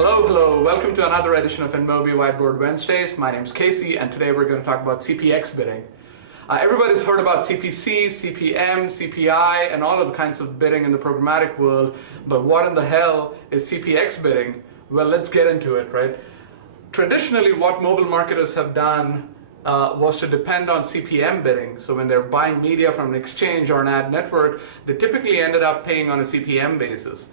Hello, welcome to another edition of InMobi Whiteboard Wednesdays. My name is Casey, and today we're going to talk about CPX bidding. Everybody's heard about CPC, CPM, CPI, and all of the kinds of bidding in the programmatic world, but what in the hell is CPX bidding? Well, let's get into it, right? Traditionally, what mobile marketers have done was to depend on CPM bidding. So when they're buying media from an exchange or an ad network, they typically ended up paying on a CPM basis.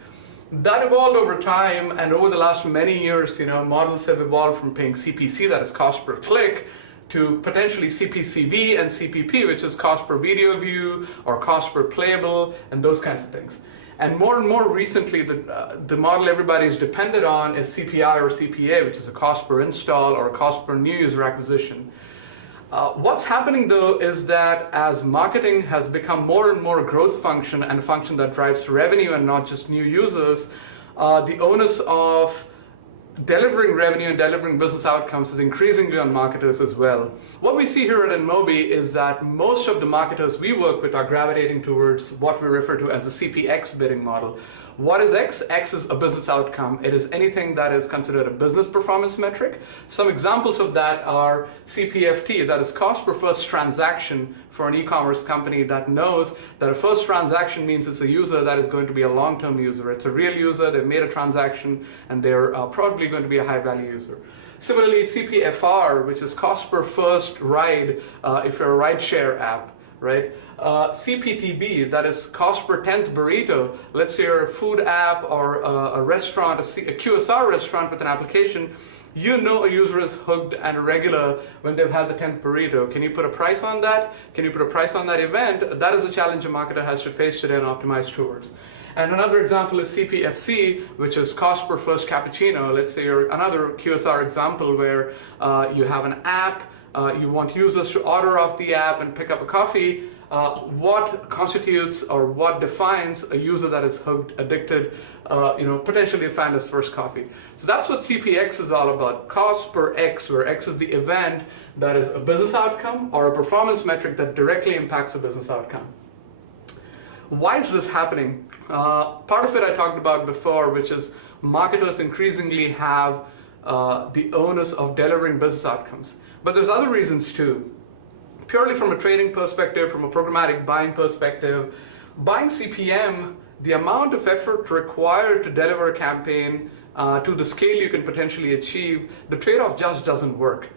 That evolved over time, and over the last many years, models have evolved from paying CPC, that is cost per click, to potentially CPCV and CPP, which is cost per video view or cost per playable, and those kinds of things. And more recently, the model everybody's depended on is CPI or CPA, which is a cost per install or a cost per new user acquisition. What's happening though is that as marketing has become more and more a growth function and a function that drives revenue and not just new users, the onus of delivering revenue and delivering business outcomes is increasingly on marketers as well. What we see here at InMobi is that most of the marketers we work with are gravitating towards what we refer to as the CPX bidding model. What is X? X is a business outcome. It is anything that is considered a business performance metric. Some examples of that are CPFT, that is cost per first transaction for an e-commerce company that knows that a first transaction means it's a user that is going to be a long-term user. It's a real user, they've made a transaction, and they're probably going to be a high-value user. Similarly, CPFR, which is cost per first ride if you're a rideshare app. Right? CPTB, that is cost per 10th burrito. Let's say you're a food app or a restaurant, a QSR restaurant with an application. You know a user is hooked and a regular when they've had the 10th burrito. Can you put a price on that? Can you put a price on that event? That is a challenge a marketer has to face today and optimize towards. And another example is CPFC, which is cost per first cappuccino. Let's say you're another QSR example where you have an app. You want users to order off the app and pick up a coffee. What constitutes or what defines a user that is hooked, addicted, potentially find his first coffee? So that's what CPX is all about, cost per X, where X is the event that is a business outcome or a performance metric that directly impacts a business outcome. Why is this happening? Part of it I talked about before, which is marketers increasingly have the onus of delivering business outcomes. But there's other reasons too. Purely from a trading perspective, from a programmatic buying perspective, buying CPM, the amount of effort required to deliver a campaign to the scale you can potentially achieve, the trade-off just doesn't work.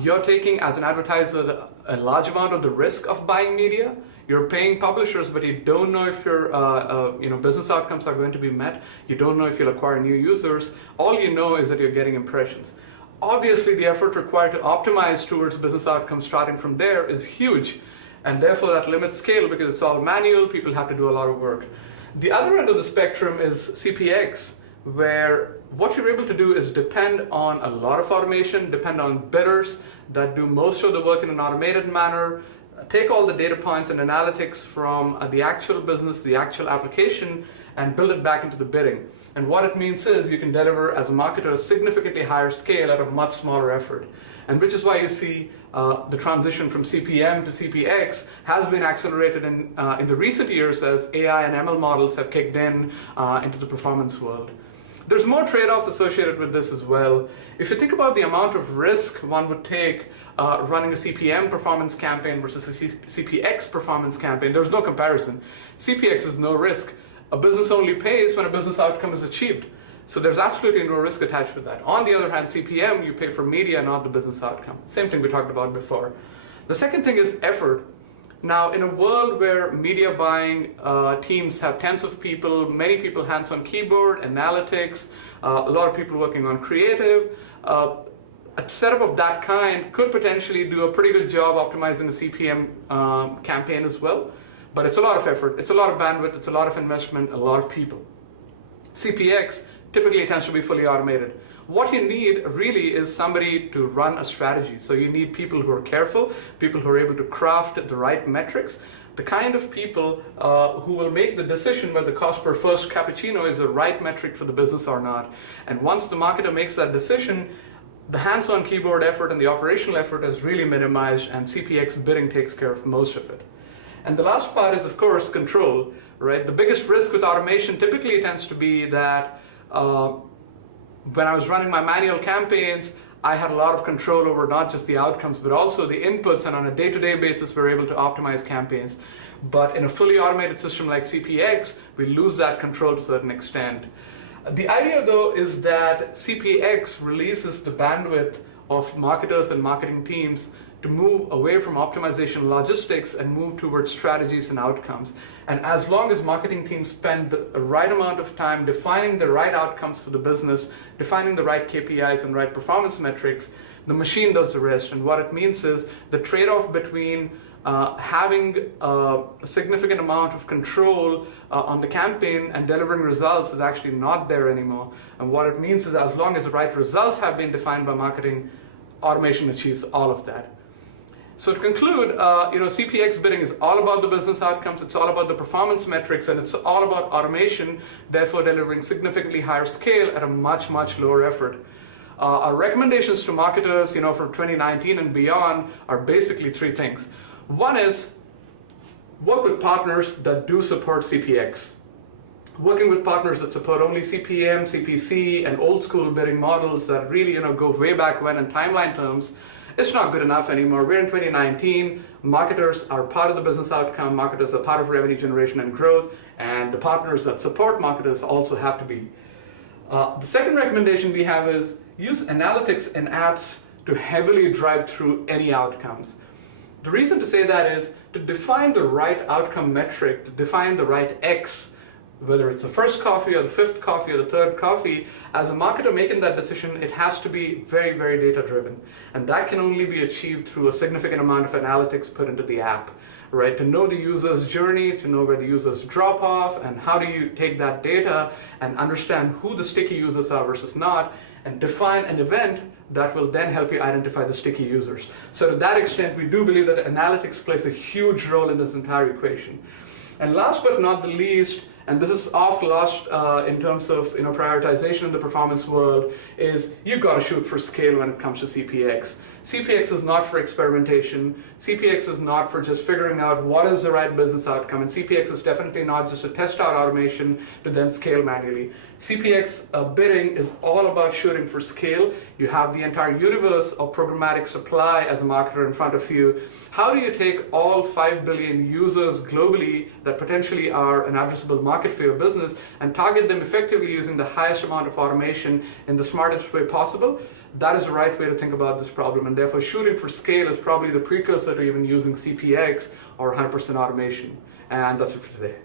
You're taking, as an advertiser, a large amount of the risk of buying media. You're paying publishers, but you don't know if your business outcomes are going to be met. You don't know if you'll acquire new users. All you know is that you're getting impressions. Obviously, the effort required to optimize towards business outcomes starting from there is huge, and therefore that limits scale because it's all manual. People have to do a lot of work. The other end of the spectrum is CPX, where what you're able to do is depend on a lot of automation, depend on bidders that do most of the work in an automated manner, take all the data points and analytics from the actual business, the actual application, and build it back into the bidding. And what it means is you can deliver as a marketer a significantly higher scale at a much smaller effort. And which is why you see the transition from CPM to CPX has been accelerated in the recent years as AI and ML models have kicked in into the performance world. There's more trade-offs associated with this as well. If you think about the amount of risk one would take running a CPM performance campaign versus a CPX performance campaign, there's no comparison. CPX is no risk. A business only pays when a business outcome is achieved. So there's absolutely no risk attached with that. On the other hand, CPM, you pay for media, not the business outcome. Same thing we talked about before. The second thing is effort. Now, in a world where media buying teams have tens of people, many people hands on keyboard, analytics, a lot of people working on creative, a setup of that kind could potentially do a pretty good job optimizing a CPM campaign as well. But it's a lot of effort, it's a lot of bandwidth, it's a lot of investment, a lot of people. CPX typically tends to be fully automated. What you need really is somebody to run a strategy. So you need people who are careful, people who are able to craft the right metrics, the kind of people who will make the decision whether the cost per first cappuccino is the right metric for the business or not. And once the marketer makes that decision, the hands-on keyboard effort and the operational effort is really minimized, and CPX bidding takes care of most of it. And the last part is, of course, control, right? The biggest risk with automation typically tends to be that when I was running my manual campaigns, I had a lot of control over not just the outcomes, but also the inputs, and on a day-to-day basis, we're able to optimize campaigns. But in a fully automated system like CPX, we lose that control to a certain extent. The idea, though, is that CPX releases the bandwidth of marketers and marketing teams to move away from optimization logistics and move towards strategies and outcomes. And as long as marketing teams spend the right amount of time defining the right outcomes for the business, defining the right KPIs and right performance metrics, the machine does the rest. And what it means is the trade-off between having a significant amount of control on the campaign and delivering results is actually not there anymore. And what it means is as long as the right results have been defined by marketing, automation achieves all of that. So to conclude, CPX bidding is all about the business outcomes, it's all about the performance metrics, and it's all about automation, therefore delivering significantly higher scale at a much, much lower effort. Our recommendations to marketers, from 2019 and beyond are basically three things. One is work with partners that do support CPX. Working with partners that support only CPM, CPC, and old school bidding models that really go way back when in timeline terms, it's not good enough anymore. We're in 2019, marketers are part of the business outcome, marketers are part of revenue generation and growth, and the partners that support marketers also have to be. The second recommendation we have is use analytics in apps to heavily drive through any outcomes. The reason to say that is to define the right outcome metric, to define the right X, whether it's the first coffee or the fifth coffee or the third coffee, as a marketer making that decision, it has to be very, very data driven. And that can only be achieved through a significant amount of analytics put into the app, right? To know the user's journey, to know where the users drop off, and how do you take that data and understand who the sticky users are versus not, and define an event that will then help you identify the sticky users. So to that extent, we do believe that analytics plays a huge role in this entire equation. And last but not the least, and this is oft lost in terms of prioritization in the performance world, is you've got to shoot for scale when it comes to CPX. CPX is not for experimentation. CPX is not for just figuring out what is the right business outcome. And CPX is definitely not just to test out automation to then scale manually. CPX bidding is all about shooting for scale. You have the entire universe of programmatic supply as a marketer in front of you. How do you take all 5 billion users globally that potentially are an addressable market for your business and target them effectively using the highest amount of automation in the smartest way possible? That is the right way to think about this problem, and therefore shooting for scale is probably the precursor to even using CPX or 100% automation. And that's it for today.